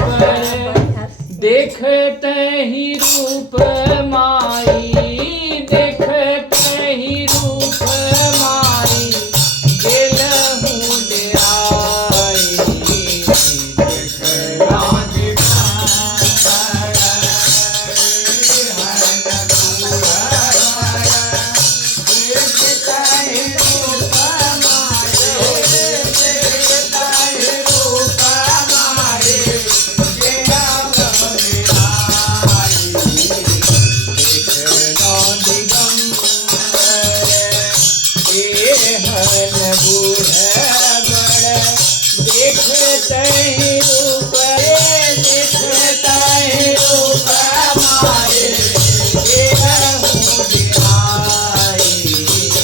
बराबर देखते ही रूप माई, देखते ही रूप माई गेलहूँ डेराई। देखते ही रूप देखता ही रूप मारे गेलहूँ डेराई। देखनो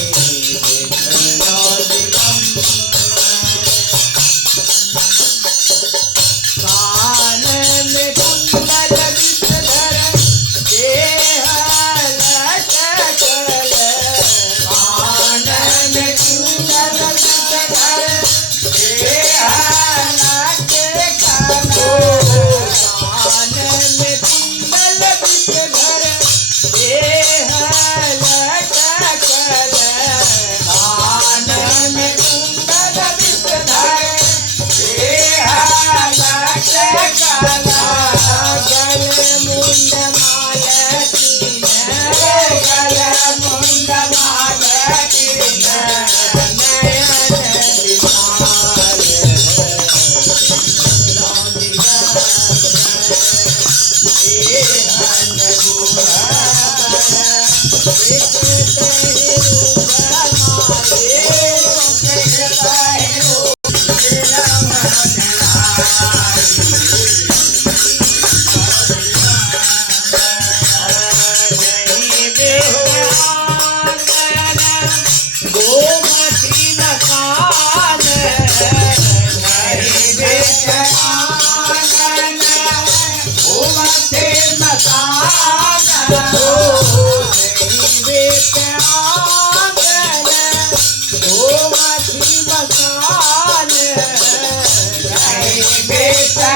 कान में कुंडल विषधर देह लटकल, कान में कुंडल विषधर देह लटकल, कान में कुंडल विषधर देह लटकल, कान में कुंडल विषधर देह लटकल, गल मुंड मालकिन, गल मुंड मालकिन नयन विशाल एहन गुण देखते ही रूप मारे, देखते ही रूप गोमती मकान, नहीं बेचैन गोमती मकान, नहीं बेचैन गोमती मकान, नहीं बेचैन